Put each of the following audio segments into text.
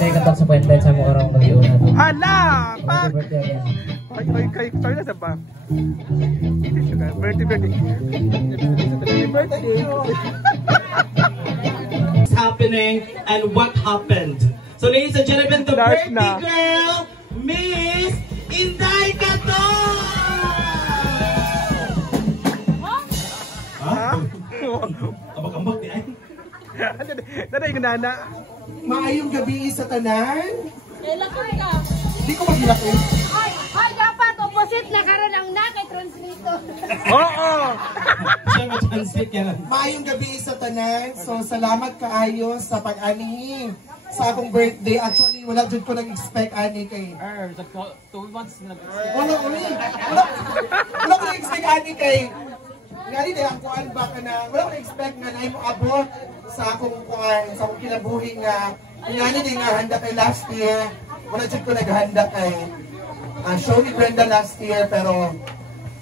Nay katok sa puwente sa mo karong mag-iuna to. Hala! Happy birthday again. Kay sorry na sa ba? Birthday. What's happening and what happened? So ladies and gentlemen, the birthday girl, Miss Inday Kato! Ha? Ambak-ambak di ay. Daday ko nana. Maayong gabi sa tanan. Lakad ka. Hindi ko maglaki. Ay, dapat opposite na karon ang nakay translator. Oo. Siya ma-translate yan. Maayong gabi sa tanan. So salamat kaayo sa pag-ani sa akong birthday. Actually, wala jud ko nag-expect ani kay. Wala ko nag-expect ani kay. Ngani day ang kuan ba kana. Wala ko nag-expect nga na mo abot sa akong kuan, sa akong kinabuhi nga. Ngani day nga handa kay last year. Wala jud ko naghanda kay show ni Brenda last year, pero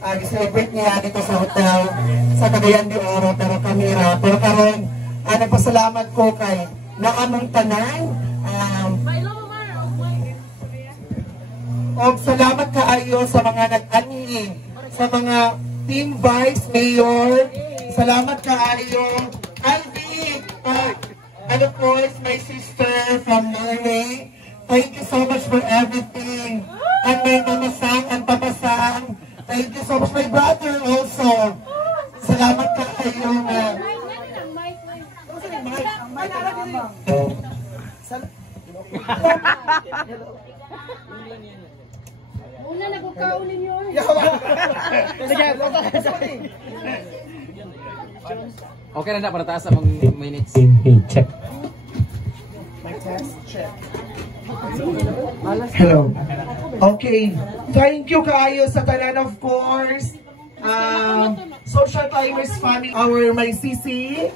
i-celebrate niya dito sa hotel sa Cagayan de Oro, pero kamera. Pero karon, nagpasalamat ko kay nakamong tanan. Og salamat kaayo sa mga nag-ani, sa mga team vice mayor. Salamat kaayo, Aldi, and of course my sister from Norway. Thank you so much for everything. And my Mama Sang and Papa Sang. Thank you so much. My brother also. Salamat ka kayo. Una nagkakaulin yun. Okay na para taas ang minutes. Check. Hello. Okay. Thank you kaayo sa tanan, of course. Social Climbers Family, my CC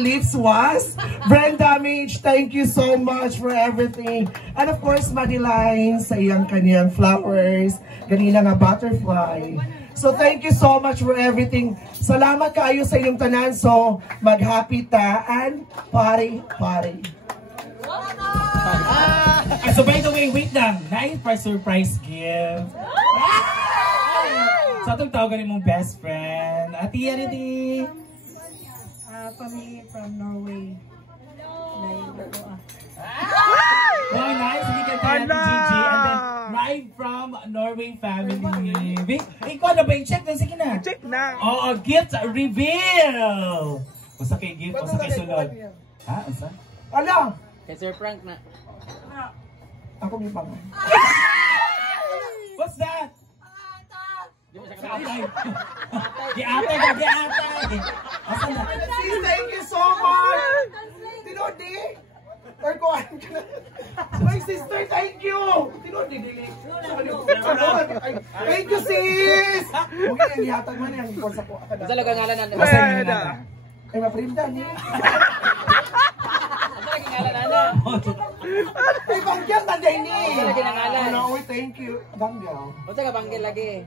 Lips was. Brand Damage, thank you so much for everything. And of course, Madeline sa iyang kaniyang flowers. Ganina nga butterfly. So thank you so much for everything. Salamat kaayo sa iyong tanan. So mag-happy ta and party. So by the way, wait lang. Nain for surprise gift. Sa itong tawagan mong best friend. Ati, Yaridi. Family from Norway. Wow, nice. Hindi ka tayo Ati Gigi. And then, live from Norway family. Ikaw na ba yung check? Sige na. Check na. Oo, gift reveal. Basta kay gift, basta kay sulod. Ha? Asa? Ala! Kay Sir Frank na. Ako may pang. What's that? Giatay. Asan na? Thank you so much! Tinodi! Or kuhan ka na. My sister, thank you! Tinodi, dili. Thank you, sis! Huwag yung ihatag man yung sa ko. Sa lugar ngalan na. Pwede. Ay, maprinda niya. Ay, banggyan na din ni! No, thank you. Banggyan. O sa kabanggil lagi.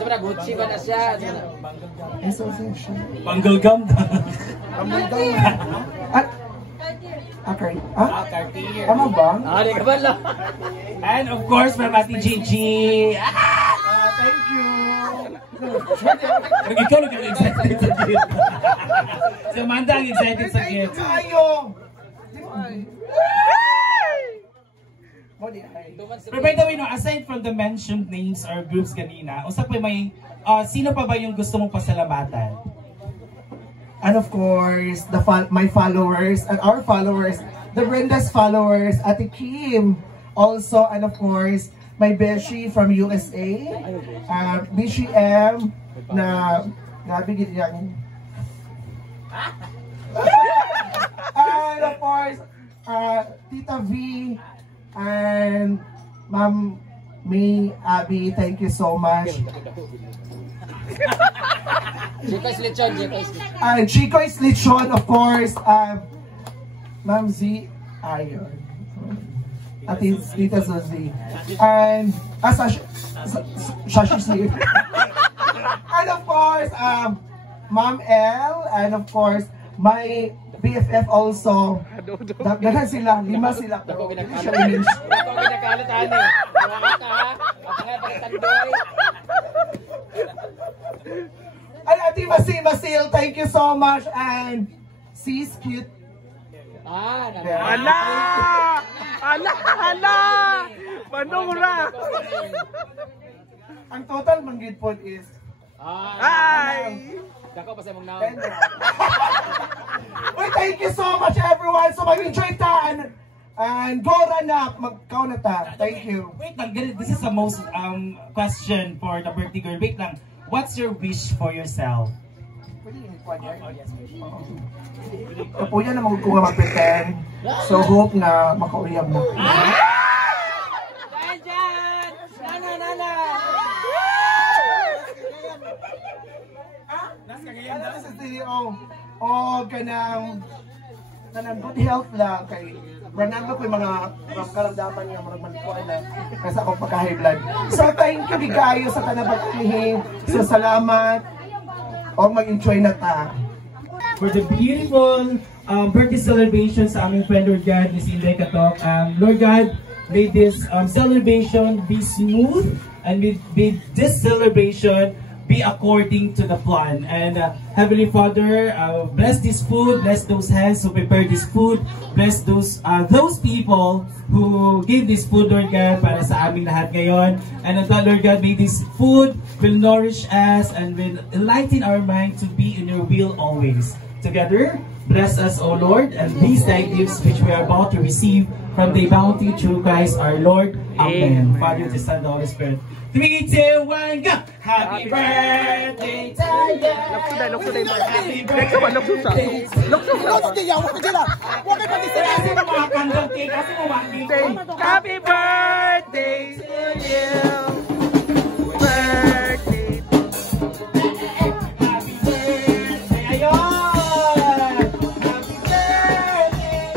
Sa Gucci ba na siya? Association. Bangle gum. Banggyan. Okay. Cartier. Ano ba? Di ka ba lang? And of course, from Ati Gigi. Thank you. Ikaw lang yung excited sa gift. Si Amanda ang excited sa gift. Tayo! Pero by the way, no, aside from the mentioned names or groups kanina, usap pa may, sino pa ba yung gusto mong pasalamatan? And of course, my followers and our followers, the Brenda's followers, Ate Kim, also, and of course, my Beshi from USA, Bishi M, na nabigit niyang. And of course, Tita V, and Ma'am May, Abby, thank you so much. Chico is Lechon, of course. Ma'am Z, Ayon. At Tita Suzy. And Shashi. And of course, Ma'am L. And of course, my BFF also. Dagdagan sila, 5 sila. Ako ginakalat. Siya image. Ako ginakalat, ani. Wala ka, ha? Ako nga, pagkatandoy. Ay, Ate Masil, thank you so much. And she's cute. Ah, Ala! Ala! Ala! Manura! Ang total manggid po is Ay! Dako pa sa mong naon. Uy, thank you so much everyone. So mag-enjoy ta and go run up. Mag-count na ta. Thank you. Wait lang, this is the most question for the birthday girl. Wait lang, what's your wish for yourself? Kapuya na ko nga mag-pretend. So hope na makauyab na. Dyan! Nana! Ano sa CEO? O kanang good health lang kay Ranando ko yung mga karamdaman niya mga malikuan na kasi akong pagka-high blood. So thank you bigayo sa tanabatihin. So salamat. O mag-enjoy na ta. For the beautiful birthday celebration sa aming friend Lord God, Miss Inday Katok. Lord God, may this celebration be smooth and may this celebration be according to the plan. And Heavenly Father, bless this food, bless those hands who prepared this food, bless those people who gave this food, Lord God, para sa aming lahat ngayon. And Lord God, may this food will nourish us and will enlighten our mind to be in your will always. Together, bless us, O Lord, and these thy gifts which we are about to receive from the bounty through Christ our Lord. Amen. Father, the Son, the Holy Spirit. 3, 2, 1, go! Happy birthday to you! Loksuday, Happy Loksuday, birthday! Happy birthday to you! Birthday! Happy birthday! Ayun! Happy birthday!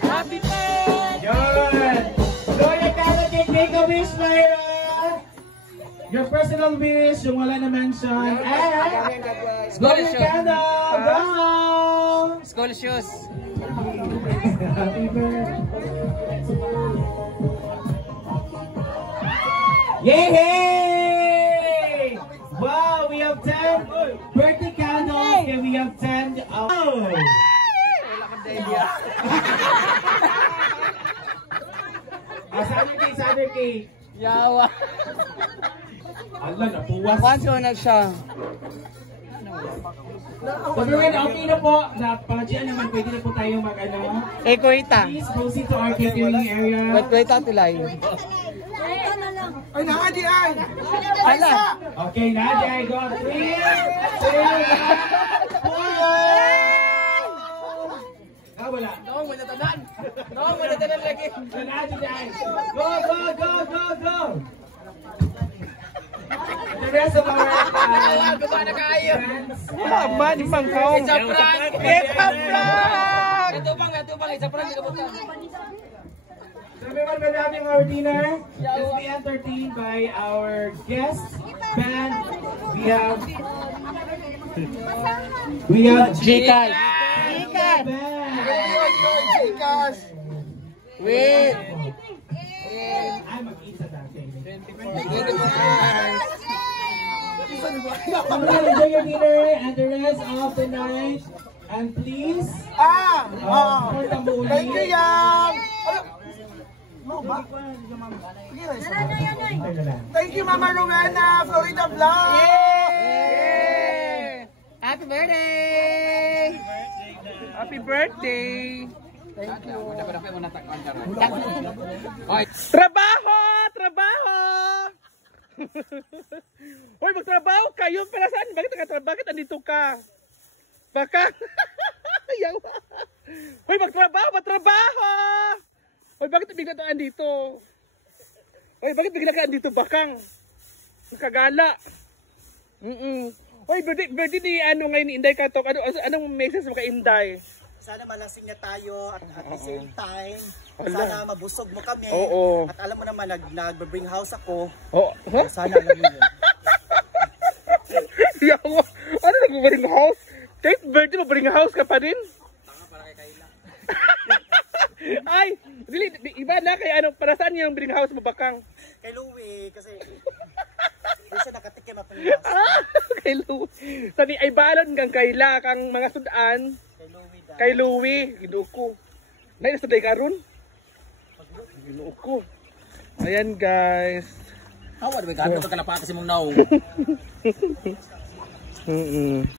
Happy birthday! Yun! Gloria Calagay, make a wish, Myra! Your personal wish, yung wala na mention. And Gloria Calagay, go! School shoes. Happy birthday! Yay! Wow, we have 10 birthday candles and we have 10. Oh! Saturday cake. Yawa. Allah, napuwas. Panso na siya. So, everyone, okay na po. Pagdyan naman, pwede na po tayo mag-ano. Kuita. Please proceed to our catering area. Kuita tulay. Ay, nakadi ay! Hala. Okay, Nadia, I got 3, 2, 1. Ah, wala. No, wala tanan. No, wala tanan lagi. So, Nadia, go, go, go, go, go! The rest of our Gusto na kayo. friends. Man, yung bangkong! It's a prank. It's a prank! Ito bang, it's a prank. So everyone, we're having our dinner. Let's be entertained by our guests, band. We have Jikan. band. Wait. I'm mag-isa dati. Wait. Enjoy your dinner and the rest of the night. And please, for the movie. Thank you, Yang! Thank you, Mama Rowena, Florida Vlog! Yay! Happy birthday! Happy birthday! Thank you. Dapat mo natakpan ka rin. Trabaho! Trabaho! Hoy, magtrabaho kayo. Para saan? Bakit andito ka? Baka? Yawa. Hoy, magtrabaho! Matrabaho! Hoy, bakit bigla ka andito? Hoy, bakit bigla ka andito? Bakang? Nakagala. Hoy, birthday ni ano ngayon ni Inday Katok. Anong message mo kay Inday? Sana malasing na tayo at the same time, sana mabusog mo kami. Oo. At alam mo naman, nag-bring house ako. Oh, huh? Sana alam mo yun. Yawa. Ano nag-bring house? Kahit birthday mo, bring house ka pa rin. Ay, iba na kay ano, para saan yung bring house mo bakang? Kay Louie, kasi hindi siya nakatikim at panglas. Kay Louie. Sani ay balon kang kaila kang mga sudan. Kay Louie, ginuo ko. Nay nasa day karon. Ginuo ko. Ayan guys. Awan, may gano'n ka kalapata si mong naong.